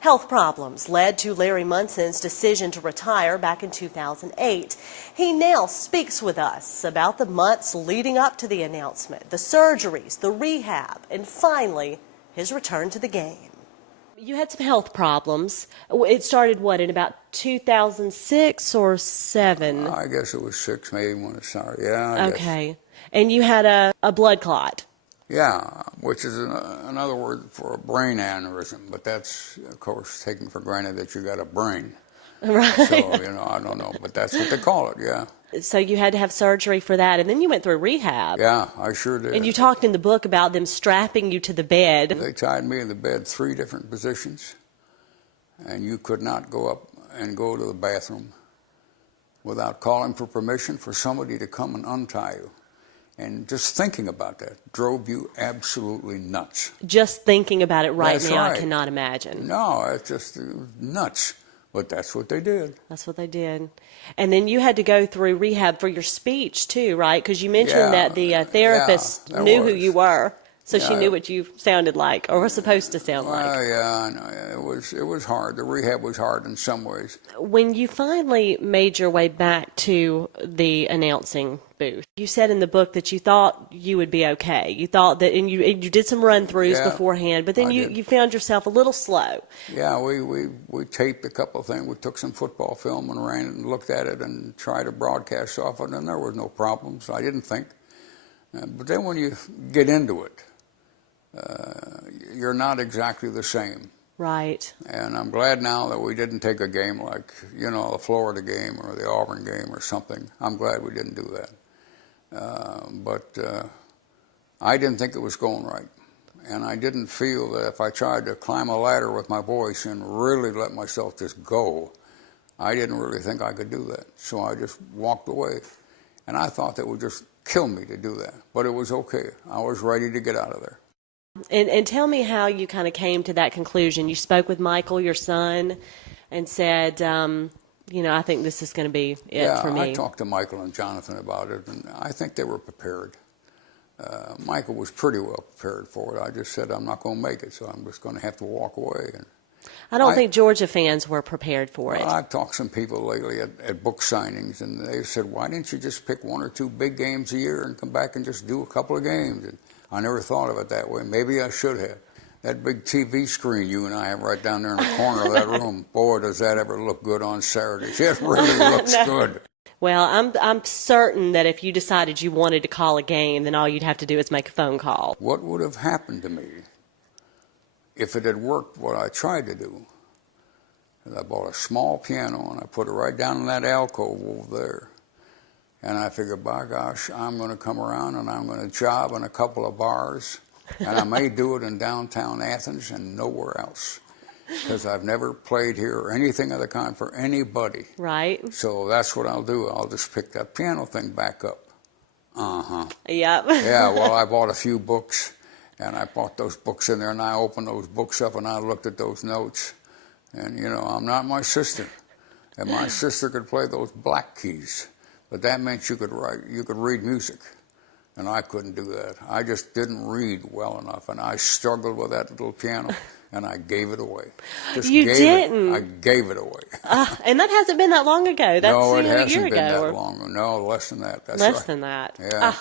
Health problems led to Larry Munson's decision to retire back in 2008. He now speaks with us about the months leading up to the announcement, the surgeries, the rehab, and finally, his return to the game. You had some health problems. It started, what, in about 2006 or 7? I guess it was 6 maybe when it started, yeah. Okay. And you had a blood clot. Yeah, which is another word for a brain aneurysm, but that's, of course, taken for granted that you got a brain. Right. So, I don't know, but that's what they call it, yeah. So you had to have surgery for that, and then you went through rehab. Yeah, I sure did. And you talked in the book about them strapping you to the bed. They tied me in the bed 3 different positions, and you could not go up and go to the bathroom without calling for permission for somebody to come and untie you. And just thinking about that drove you absolutely nuts. Just thinking about it right That's now, right. I cannot imagine. No, it's just nuts. But that's what they did. That's what they did. And then you had to go through rehab for your speech, too, right? Because you mentioned that the therapist knew who you were, so she knew what you sounded like, or were supposed to sound like. Yeah, I know. It was hard. The rehab was hard in some ways. When you finally made your way back to the announcing booth, you said in the book that you thought you would be okay. You thought that, and you did some run-throughs beforehand, but then you found yourself a little slow. Yeah, we taped a couple of things. We took some football film and ran it and looked at it and tried to broadcast off it, and there was no problems, I didn't think. But then when you get into it, you're not exactly the same. Right. And I'm glad now that we didn't take a game like, the Florida game or the Auburn game or something. I'm glad we didn't do that. But I didn't think it was going right. And I didn't feel that if I tried to climb a ladder with my voice and really let myself just go, I didn't really think I could do that. So I just walked away. And I thought that would just kill me to do that. But it was okay. I was ready to get out of there. And tell me how you kind of came to that conclusion. You spoke with Michael, your son, and said, I think this is going to be it for me. I talked to Michael and Jonathan about it, and I think they were prepared. Michael was pretty well prepared for it. I just said, I'm not going to make it, so I'm just going to have to walk away. And I don't think Georgia fans were prepared for it. I've talked to some people lately at book signings, and they said, why didn't you just pick 1 or 2 big games a year and come back and just do a couple of games? And I never thought of it that way. Maybe I should have. That big TV screen you and I have right down there in the corner of that room, boy, does that ever look good on Saturdays. It really looks good. Well, I'm certain that if you decided you wanted to call a game, then all you'd have to do is make a phone call. What would have happened to me if it had worked what I tried to do? I bought a small piano and I put it right down in that alcove over there. And I figured, by gosh, I'm going to come around and I'm going to job in a couple of bars. And I may do it in downtown Athens and nowhere else. Because I've never played here or anything of the kind for anybody. Right. So that's what I'll do. I'll just pick that piano thing back up. Yep. Yeah, well, I bought a few books. And I bought those books in there. And I opened those books up and I looked at those notes. And, I'm not my sister. And my sister could play those black keys. But that meant you could read music, and I couldn't do that. I just didn't read well enough, and I struggled with that little piano, and I gave it away. You didn't? I gave it away. And that hasn't been that long ago. That's no, it a hasn't year been ago. that long. No, less than that. That's less right. than that. Yeah.